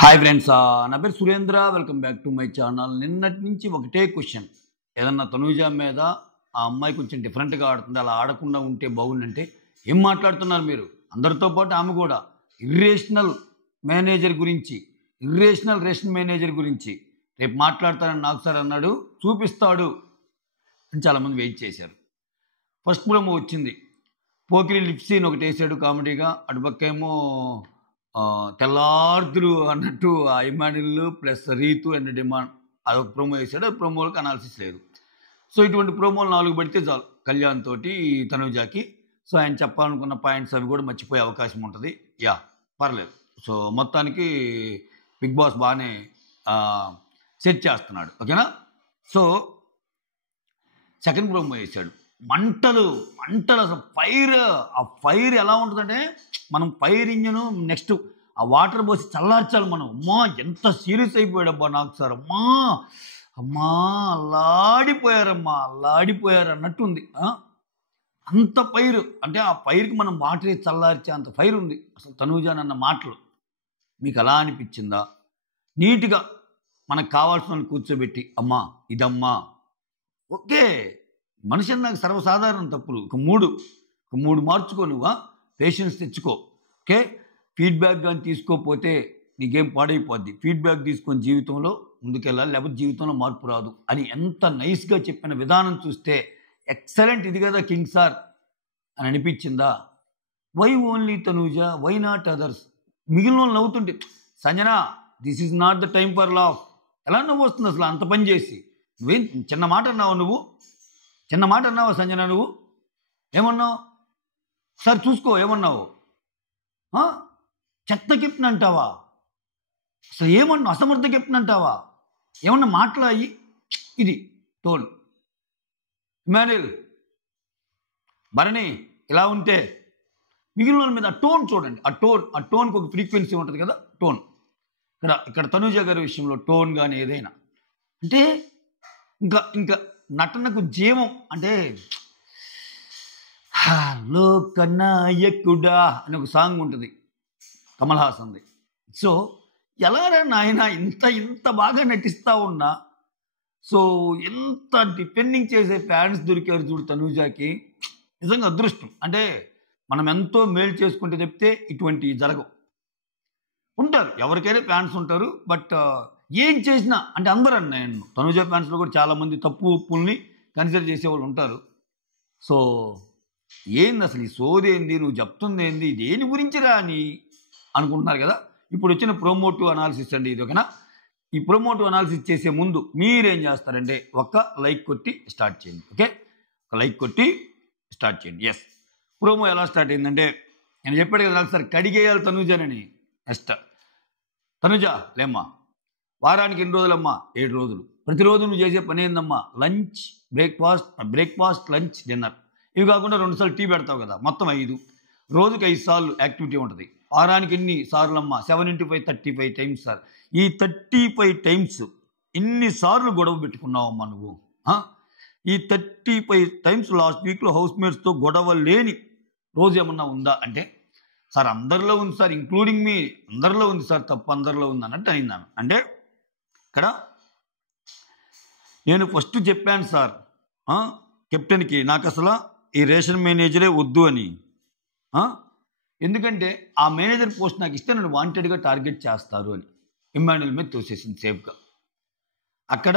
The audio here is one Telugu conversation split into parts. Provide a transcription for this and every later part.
హాయ్ ఫ్రెండ్స్, నా పేరు Surendra. Welcome back to my channel. నిన్నటి నుంచి ఒకటే క్వశ్చన్. ఏదన్నా తనూజ మీద ఆ అమ్మాయి కొంచెం డిఫరెంట్గా ఆడుతుంది, అలా ఆడకుండా ఉంటే బాగుండంటే ఏం మాట్లాడుతున్నారు మీరు? అందరితో పాటు ఆమె కూడా ఇర్రేషనల్ మేనేజర్ గురించి, ఇర్రేషనల్ రేషన్ మేనేజర్ గురించి రేపు మాట్లాడతానని నాకు సార్ అన్నాడు, చూపిస్తాడు అని చాలామంది వెయిట్ చేశారు. ఫస్ట్ ప్రోమో వచ్చింది. పోకిరి లిప్ సీన్ ఒకటి వేసాడు కామెడీగా. అటుపక్కేమో తెల్లార్దులు అన్నట్టు ఆ ఇమానిల్ ప్లస్ రీతు అండ్ డిమాండ్ అదొక ప్రోమో వేసాడు. ఆ ప్రోమోలకు అనాలిసిస్ లేదు. సో ఇటువంటి ప్రోమోలు 4 పెడితే చాలు కళ్యాణ్ తోటి తనూజాకి. సో ఆయన చెప్పాలనుకున్న పాయింట్స్ అవి కూడా మర్చిపోయే అవకాశం ఉంటుంది. యా, పర్లేదు. సో మొత్తానికి బిగ్ బాస్ బాగానే సెట్ చేస్తున్నాడు, ఓకేనా. సో సెకండ్ ప్రోమో వేసాడు. మంటలు అసలు ఫైర్. ఆ ఫైర్ ఎలా ఉంటుందంటే, మనం ఫైర్ ఇంజన్ నెక్స్ట్ ఆ వాటర్ పోసి చల్లార్చాలి మనం. అమ్మా ఎంత సీరియస్ అయిపోయాడబ్బా నాకు సార్. అమ్మా అల్లాడిపోయారు అన్నట్టు ఉంది. అంత ఫైర్ అంటే ఆ ఫైర్కి మనం వాటర్ వేసి చల్లార్చే అంత ఫైర్ ఉంది అసలు తనూజానన్న మాటలు. మీకు అలా అనిపించిందా? నీట్గా మనకు కావాల్సిన వాళ్ళు కూర్చోబెట్టి అమ్మా ఇదమ్మా ఓకే, మనిషి నాకు సర్వసాధారణ తప్పులు ఒక మూడు మార్చుకో, నువ్వు పేషెన్స్ తెచ్చుకో, ఓకే. ఫీడ్బ్యాక్ కానీ తీసుకోకపోతే నీకేం పాడైపోద్ది. ఫీడ్బ్యాక్ తీసుకొని జీవితంలో ముందుకెళ్ళాలి, లేకపోతే జీవితంలో మార్పు రాదు అని ఎంత నైస్గా చెప్పిన విధానం చూస్తే ఎక్సలెంట్. ఇది కదా కింగ్ సార్ అని అనిపించిందా? Why only Tanuja, why not others? మిగిలిన వాళ్ళు నవ్వుతుంటే, Sanjana this is not the time for laugh. ఎలా నవ్వు వస్తుంది అసలు అంత పని చేసి? నువ్వేం చిన్న మాట అన్నావా సంజన? నువ్వు ఏమన్నావు సార్? చూసుకో ఏమన్నావు? చెత్త కెప్టెన్ అంటావా? అసలు ఏమన్నావు? అసమర్థ కెప్టెన్ అంటావా? ఏమన్నా మాట్లాడి ఇది టోన్. ఇమాన్యుల్, భరణి ఇలా ఉంటే మిగిలిన వాళ్ళ మీద ఆ టోన్ చూడండి. ఆ టోన్కి ఒక ఫ్రీక్వెన్సీ ఉంటుంది కదా, టోన్. ఇక్కడ తనూజ గారి విషయంలో టోన్ కానీ ఏదైనా అంటే ఇంకా నటనకు జీవం. అంటే లోకనాయకుడా అని ఒక సాంగ్ ఉంటుంది కమల్ హాసన్ది. సో ఎలారా నాయన ఇంత బాగా నటిస్తూ ఉన్నా, సో ఎంత డిపెండింగ్ చేసే ఫ్యాన్స్ దొరికారు చూడు తనూజాకి. నిజంగా అదృష్టం. అంటే మనం ఎంతో మేలు చేసుకుంటే చెప్తే ఇటువంటివి జరగవు. ఉంటారు, ఎవరికైనా ఫ్యాన్స్ ఉంటారు. బట్ ఏం చేసినా అంటే అందరూ అన్నాను, తనూజ ఫ్యాన్స్లో కూడా చాలామంది తప్పు ఉప్పుల్ని కన్సిడర్ చేసేవాళ్ళు ఉంటారు. సో ఏంది అసలు ఈ సోదేంది, నువ్వు చెప్తుంది ఏంది, దేని గురించిరా అని అనుకుంటున్నారు కదా. ఇప్పుడు వచ్చిన ప్రోమోటివ్ అనాలిసిస్ అండి ఇది, ఓకేనా. ఈ ప్రోమోటివ్ అనాలిసిస్ చేసే ముందు మీరేం చేస్తారంటే ఒక లైక్ కొట్టి స్టార్ట్ చేయండి, ఓకే. ఒక లైక్ కొట్టి స్టార్ట్ చేయండి. ఎస్, ప్రోమో ఎలా స్టార్ట్ అయిందంటే, నేను చెప్పాడు కదా సార్ కడిగేయాలి తనూజనని. నెక్స్ట్ తనూజ లేమ్మా, వారానికి 8 రోజులమ్మా? 7 రోజులు. ప్రతిరోజు నువ్వు చేసే పని ఏందమ్మా? Lunch, breakfast, lunch, dinner. ఇవి కాకుండా 2 సార్లు టీ పెడతావు కదా, మొత్తం 5. రోజుకి 5 సార్లు యాక్టివిటీ ఉంటుంది. వారానికి ఎన్ని సార్లు అమ్మా? 7 × 5 35 టైమ్స్ సార్. ఈ 35 టైమ్స్ ఎన్నిసార్లు గొడవ పెట్టుకున్నావమ్మా నువ్వు? ఈ 35 టైమ్స్ లాస్ట్ వీక్లో హౌస్ మేట్స్తో గొడవ లేని రోజు ఏమన్నా ఉందా అంటే, సార్ అందరిలో ఉంది సార్, ఇంక్లూడింగ్ మీ, అందరిలో ఉంది సార్, తప్పు అందరిలో ఉంది అన్నట్టు అనిందాను. అంటే ఇక్కడ నేను ఫస్ట్ చెప్పాను సార్ కెప్టెన్కి, నాకు అసలు ఈ రేషన్ మేనేజరే వద్దు అని. ఎందుకంటే ఆ మేనేజర్ పోస్ట్ నాకు ఇస్తే నన్ను వాంటెడ్గా టార్గెట్ చేస్తారు అని ఇమాన్యుల్ మీద తోసేసింది సేఫ్గా. అక్కడ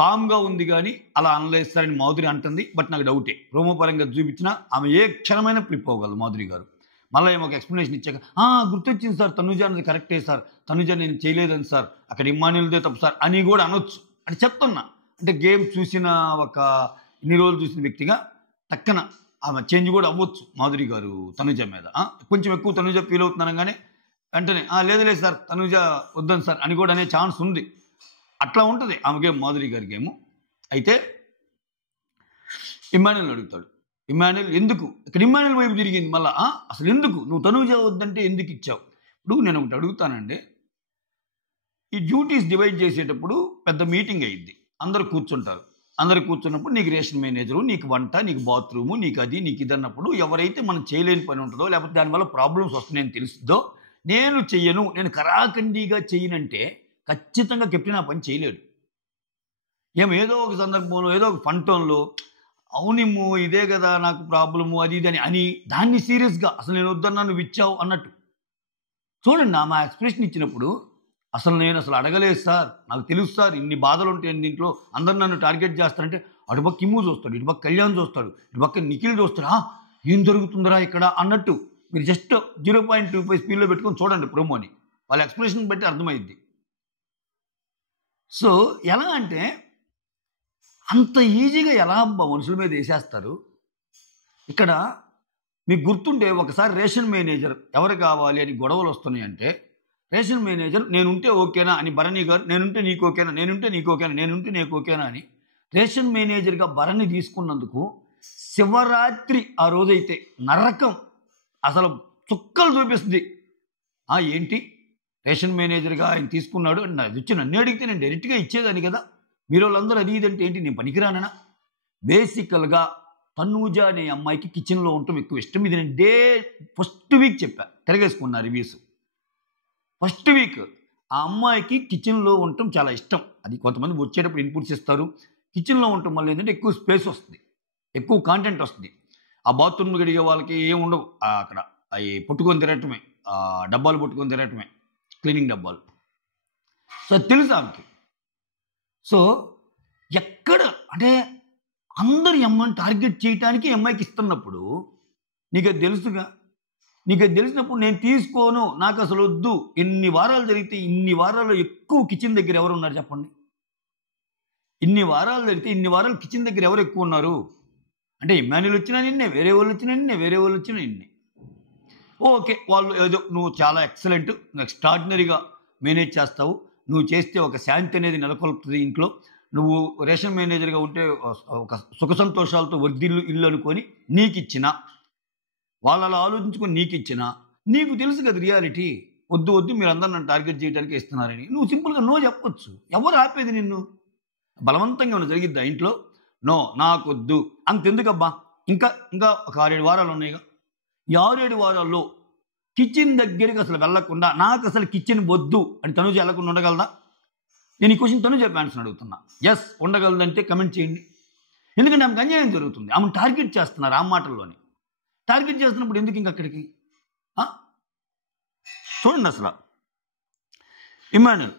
కామ్గా ఉంది కానీ అలా అనలేస్తారని మాధురి అంటుంది. బట్ నాకు డౌటే, ప్రోమో పరంగా చూపించినా ఆమె ఏ క్షణమైనా ఫ్లిప్ అవ్వగలదు మాధురి గారు. మళ్ళీ ఏమో ఒక ఎక్స్ప్లెనేషన్ ఇచ్చాక గుర్తొచ్చింది సార్, తనూజ అన్నది కరెక్టే సార్, తనూజ నేను చేయలేదని సార్, అక్కడ ఇమాన్యుల్దే తప్పు సార్ అని కూడా అనొచ్చు అని చెప్తున్నా. అంటే గేమ్ చూసిన ఒక ఇన్ని రోజులు చూసిన వ్యక్తిగా టక్కన ఆమె చేంజ్ కూడా అవ్వచ్చు మాధురి గారు తనూజ మీద. కొంచెం ఎక్కువ తనూజ ఫీల్ అవుతున్నాను కానీ వెంటనే లేదు సార్ తనూజ వద్దని సార్ అని కూడా అనే ఛాన్స్ ఉంది. అట్లా ఉంటుంది ఆమె గేమ్, మాధురి గారి గేము. అయితే ఇమాన్యుల్ అడుగుతాడు, ఇమాన్యుల్ ఎందుకు? ఇక్కడ ఇమాన్యుల్ వైపు తిరిగింది మళ్ళా. అసలు ఎందుకు నువ్వు తనూజ వద్దంటే ఎందుకు ఇచ్చావు? ఇప్పుడు నేను ఒకటి అడుగుతానండి, ఈ డ్యూటీస్ డివైడ్ చేసేటప్పుడు పెద్ద మీటింగ్ అయ్యిద్ది, అందరు కూర్చుంటారు. అందరు కూర్చున్నప్పుడు నీకు రేషన్ మేనేజరు, నీకు వంట, నీకు బాత్రూము, నీకు అది నీకు ఇది అన్నప్పుడు ఎవరైతే మనం చేయలేని పని ఉంటుందో, లేకపోతే దానివల్ల ప్రాబ్లమ్స్ వస్తున్నాయని తెలుస్తుందో నేను చెయ్యను, నేను కరాఖండిగా చెయ్యనంటే ఖచ్చితంగా కెప్టెన్ ఆ పని చేయలేడు. ఏదో ఒక సందర్భంలో ఏదో ఒక ఫంటోన్లో అవునిమ్ము ఇదే కదా నాకు ప్రాబ్లము అది ఇది అని దాన్ని సీరియస్గా అసలు నేను వద్దన్నా నువ్వు ఇచ్చావు అన్నట్టు చూడండి. ఆమె ఎక్స్ప్రెషన్ ఇచ్చినప్పుడు నేను అసలు అడగలేదు సార్, నాకు తెలుసు సార్ ఇన్ని బాధలు ఉంటాయని దీంట్లో, అందరు నన్ను టార్గెట్ చేస్తారంటే అటుపక్క కిమ్ము చూస్తాడు, ఇటుపక్క కళ్యాణ్ చూస్తాడు, ఇటుపక్క నిఖిల్ చూస్తాడు, ఏం జరుగుతుందిరా ఇక్కడ అన్నట్టు. మీరు జస్ట్ 0.25 స్పీడ్లో పెట్టుకొని చూడండి ప్రోమోని, వాళ్ళ ఎక్స్ప్రెషన్ బట్టి అర్థమైద్ది. సో ఎలా అంటే అంత ఈజీగా ఎలా మనుషుల మీద వేసేస్తారు. ఇక్కడ మీకు గుర్తుంటే ఒకసారి రేషన్ మేనేజర్ ఎవరు కావాలి అని గొడవలు వస్తున్నాయంటే రేషన్ మేనేజర్ నేనుంటే ఓకేనా అని భరణి గారు, నేనుంటే నీకు ఓకేనా, నేనుంటే నీకు ఓకేనా, నేనుంటే నీకు ఓకేనా అని రేషన్ మేనేజర్గా భరణి తీసుకున్నందుకు శివరాత్రి ఆ రోజైతే నరకం అసలు చుక్కలు చూపిస్తుంది. ఏంటి రేషన్ మేనేజర్గా ఆయన తీసుకున్నాడు అది వచ్చి నన్ను అడిగితే నేను డైరెక్ట్గా ఇచ్చేదాన్ని కదా, మీరు వాళ్ళందరూ అది ఇదంటే ఏంటి నేను పనికిరానా. బేసికల్గా తనూజ అనే అమ్మాయికి కిచెన్లో ఉండటం ఎక్కువ ఇష్టం. ఇది నేను ఫస్ట్ వీక్ చెప్పా, తిరగేసుకున్నా రివ్యూస్. ఫస్ట్ వీక్ ఆ అమ్మాయికి కిచెన్లో ఉండటం చాలా ఇష్టం. అది కొంతమంది వచ్చేటప్పుడు ఇన్పుట్స్ ఇస్తారు. కిచెన్లో ఉండటం వల్ల ఏంటంటే ఎక్కువ స్పేస్ వస్తుంది, ఎక్కువ కాంటెంట్ వస్తుంది. ఆ బాత్రూమ్ గడిగే వాళ్ళకి ఏమి ఉండవు, అక్కడ అవి పట్టుకొని తిరగటమే, డబ్బాలు పట్టుకొని తిరగటమే, క్లీనింగ్ డబ్బాలు. సో అది తెలుసు ఆమెకి. సో ఎక్కడ అంటే అందరు అమ్మాయిని టార్గెట్ చేయడానికి అమ్మాయికి ఇస్తున్నప్పుడు నీకు అది తెలుసుగా. నీకు అది తెలిసినప్పుడు నేను తీసుకోను, నాకు అసలు వద్దు. ఎన్ని వారాలు జరిగితే ఇన్ని వారాల్లో ఎక్కువ కిచెన్ దగ్గర ఎవరు ఉన్నారు చెప్పండి. ఇన్ని వారాలు జరిగితే ఇన్ని వారాలు కిచెన్ దగ్గర ఎవరు ఎక్కువ ఉన్నారు అంటే ఇమ్మాన్యుల్ వచ్చినా నిన్నే, వేరే వాళ్ళు వచ్చినా నిన్నే, వేరే వాళ్ళు వచ్చినా నిన్నే. ఓకే, వాళ్ళు ఏదో నువ్వు చాలా ఎక్సలెంట్, నువ్వు ఎక్స్ట్రాడినరీగా మేనేజ్ చేస్తావు, నువ్వు చేస్తే ఒక శాంతి అనేది నెలకొల్పుతుంది ఇంట్లో, నువ్వు రేషన్ మేనేజర్గా ఉంటే ఒక సుఖ సంతోషాలతో వర్ధిల్లు ఇల్లు అనుకొని నీకు ఇచ్చిన, వాళ్ళు అలా ఆలోచించుకొని నీకు ఇచ్చిన, నీకు తెలుసు కదా రియాలిటీ, వద్దు వద్దు మీరు అందరూ నన్ను టార్గెట్ చేయడానికి ఇస్తున్నారని నువ్వు సింపుల్గా నో చెప్పొచ్చు. ఎవరు ఆపేది నిన్ను? బలవంతంగా ఏమైనా జరిగిద్దా ఇంట్లో? నో, నాకొద్దు. అంతెందుకబ్బా, ఇంకా ఇంకా ఒక 6-7 వారాలు ఉన్నాయిగా. ఈ 6-7 వారాల్లో కిచెన్ దగ్గరికి అసలు వెళ్లకుండా నాకు అసలు కిచెన్ వద్దు అని తనుజ వెళ్ళకుండా ఉండగలదా? నేను ఈ క్వశ్చన్ తనుజ ఫ్యాన్స్ని అడుగుతున్నా. ఎస్ ఉండగలదంటే కమెంట్ చేయండి. ఎందుకంటే ఆమెకు అన్యాయం జరుగుతుంది, ఆమెను టార్గెట్ చేస్తున్నారు. ఆ మాటల్లోనే టార్గెట్ చేస్తున్నప్పుడు ఎందుకు ఇంక అక్కడికి? చూడండి అసలు ఇమ్మాన్యుల్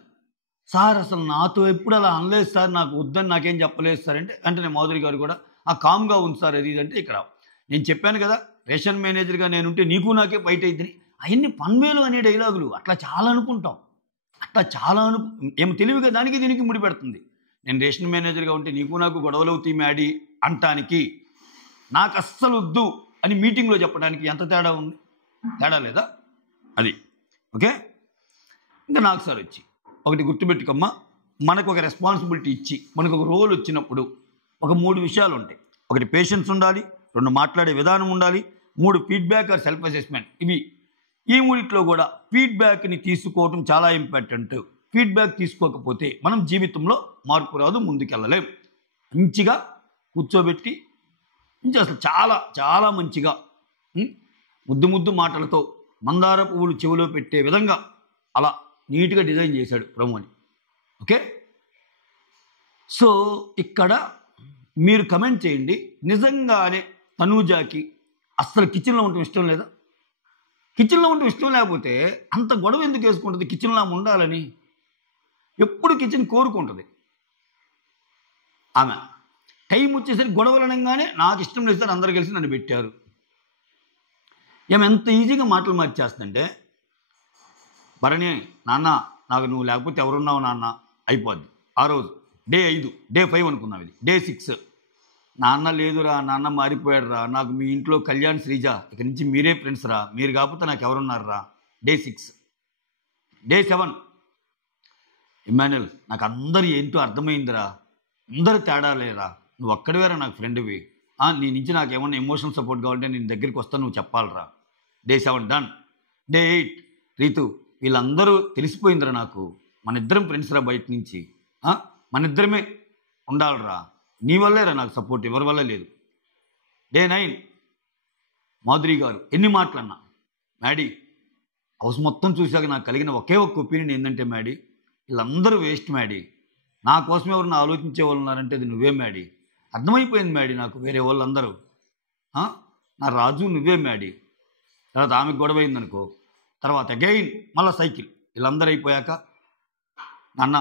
సార్ అసలు నాతో ఎప్పుడు అలా అనలేదు సార్, నాకు వద్దని నాకేం చెప్పలేదు సార్ అంటే నేను మాధురి గారు కూడా కామ్గా ఉంది సార్ అది ఇదంటే, ఇక్కడ నేను చెప్పాను కదా రేషన్ మేనేజర్గా నేనుంటే నీకు నాకే బయట అయిద్దని, అవన్నీ పన్వేలు అనే డైలాగులు అట్లా చాలా అనుకుంటాం. అట్లా చాలా ఏం తెలివిగా దానికి దీనికి ముడిపెడుతుంది. నేను రేషన్ మేనేజర్గా ఉంటే నీకు నాకు గొడవలు అవుతాయి మ్యాడీ అంటానికి, నాకు అస్సలు వద్దు అని మీటింగ్లో చెప్పడానికి ఎంత తేడా ఉంది? తేడా లేదా? అది ఓకే. ఇంకా నాకు సార్ వచ్చి ఒకటి గుర్తుపెట్టుకోమ్మా, మనకు ఒక రెస్పాన్సిబిలిటీ ఇచ్చి మనకు ఒక రోల్ వచ్చినప్పుడు ఒక 3 విషయాలు ఉంటాయి. ఒకటి పేషెన్స్ ఉండాలి, 2 మాట్లాడే విధానం ఉండాలి, 3 ఫీడ్బ్యాక్ ఆర్ సెల్ఫ్ అసెస్మెంట్. ఈ 3 కూడా ఫీడ్బ్యాక్ని తీసుకోవడం చాలా ఇంపార్టెంట్. ఫీడ్బ్యాక్ తీసుకోకపోతే మనం జీవితంలో మార్పు రాదు, ముందుకెళ్ళలేం. మంచిగా కూర్చోబెట్టి అసలు చాలా చాలా మంచిగా ముద్దు ముద్దు మాటలతో మందార పువ్వులు చెవిలో పెట్టే విధంగా అలా నీట్గా డిజైన్ చేశాడు ప్రోమోని. ఓకే, సో ఇక్కడ మీరు కమెంట్ చేయండి, నిజంగానే తనూజాకి అస్సలు కిచెన్లో ఉండటం ఇష్టం లేదా? కిచెన్లో ఉండటం ఇష్టం లేకపోతే అంత గొడవ ఎందుకు వేసుకుంటుంది? కిచెన్లో ఉండాలని ఎప్పుడు కిచెన్ కోరుకుంటుంది ఆమె. టైం వచ్చేసరికి గొడవలు అనగానే నాకు ఇష్టం లేదు సార్ అందరు కలిసి నన్ను పెట్టారు. ఏమి ఎంత ఈజీగా మాటలు మార్చేస్తుందంటే, భరణి నాన్న నాకు నువ్వు లేకపోతే ఎవరున్నావు నాన్న అయిపోద్ది. ఆ రోజు డే 5 డే 5 అనుకున్నాం, ఇది డే 6. నాన్న లేదురా, నాన్న మారిపోయాడు రా, నాకు మీ ఇంట్లో కళ్యాణ్ శ్రీజ ఇక్కడి నుంచి మీరే ఫ్రెండ్స్ రా, మీరు కాకపోతే నాకు ఎవరున్నారు రా. డే 6 డే 7 ఇమ్మాన్యుల్ నాకు అందరు ఏంటో అర్థమైందిరా, అందరు తేడా లేరా, నువ్వు ఒక్కడివేరా నాకు ఫ్రెండ్వి, నీ నుంచి నాకు ఏమన్నా ఎమోషనల్ సపోర్ట్ కావాలంటే నేను దగ్గరికి వస్తాను, నువ్వు చెప్పాలరా. Day 7 done. డే 8 రీతు వీళ్ళందరూ తెలిసిపోయిందిరా నాకు, మన ఇద్దరం ఫ్రెండ్స్ రా, బయట నుంచి మన ఇద్దరమే ఉండాలిరా, నీ వల్లేరా నాకు సపోర్ట్, ఎవరి వల్ల లేదు. డే 9 మాధురి గారు ఎన్ని మాటలన్నా, మ్యాడీ హౌస్ మొత్తం చూశాక నాకు కలిగిన ఒకే ఒక్క ఒపీనియన్ ఏంటంటే మ్యాడీ, వీళ్ళందరూ వేస్ట్ మ్యాడీ. నా కోసం ఎవరన్నా ఆలోచించే వాళ్ళు ఉన్నారంటే అది నువ్వే మ్యాడీ. అర్థమైపోయింది మ్యాడీ నాకు వేరే వాళ్ళందరూ. నా రాజు నువ్వే మ్యాడీ. తర్వాత ఆమెకు గొడవ అయిందనుకో, తర్వాత అగైన్ మళ్ళీ సైకిల్. వీళ్ళందరూ అయిపోయాక, నాన్న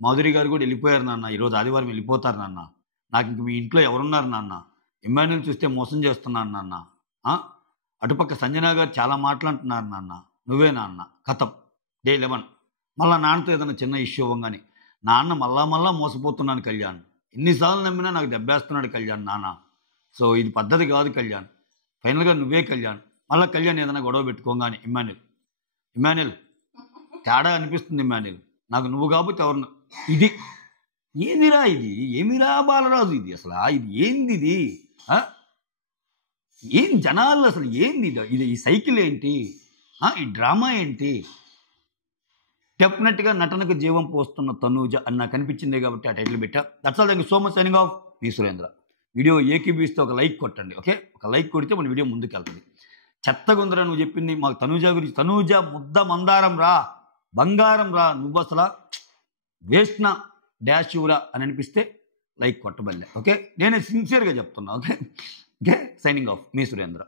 మాధురి గారు కూడా వెళ్ళిపోయారు నాన్న, ఈరోజు ఆదివారం వెళ్ళిపోతారు నాన్న, నాకు ఇంక మీ ఇంట్లో ఎవరున్నారు నాన్న, ఇమ్మాన్యుల్ చూస్తే మోసం చేస్తున్నాను నాన్న, అటుపక్క సంజన గారు చాలా మాట్లాడుతున్నారు నాన్న, నువ్వే నాన్న. కథం డే 11 మళ్ళీ నాన్నతో ఏదైనా చిన్న ఇష్యూ అవ్వగానే, నాన్న మళ్ళా మోసపోతున్నాను కళ్యాణ్, ఎన్నిసార్లు నమ్మినా నాకు దెబ్బేస్తున్నాడు కళ్యాణ్ నాన్న. సో ఇది పద్ధతి కాదు కళ్యాణ్, ఫైనల్గా నువ్వే కళ్యాణ్. మళ్ళీ కళ్యాణ్ ఏదైనా గొడవ పెట్టుకోగానే, ఇమ్మాన్యుల్ తేడా అనిపిస్తుంది ఇమ్మాన్యుల్, నాకు నువ్వు కాబట్టి ఎవరు. ఇది ఏమిరా బాలరాజు, ఇది అసలు ఇది ఏంది, ఇది ఏం జనాలు అసలు ఏంది ఇది, ఈ సైకిల్ ఏంటి, ఈ డ్రామా ఏంటి. డెఫినెట్గా నటనకు జీవం పోస్తున్న తనూజ అని నాకు అనిపించింది కాబట్టి ఆ టైటిల్ పెట్టా. That's all, thank you so much. Signing off, మీ సురేంద్ర. వీడియో ఏకీబీస్తే ఒక లైక్ కొట్టండి, ఓకే? ఒక లైక్ కొడితే మన వీడియో ముందుకు వెళ్తుంది. చెత్తగుందరా నువ్వు చెప్పింది మాకు తనూజ గురించి. తనూజ ముద్ద మందారం రా, బంగారం రా, నువ్వు అసలు వేస్ట్ నా డాష్ ఊరా అని అనిపిస్తే లైక్ కొట్టబల్లే, ఓకే? నేనే సిన్సియర్గా చెప్తున్నా, ఓకే? సైనింగ్ ఆఫ్, మీ సురేంద్ర.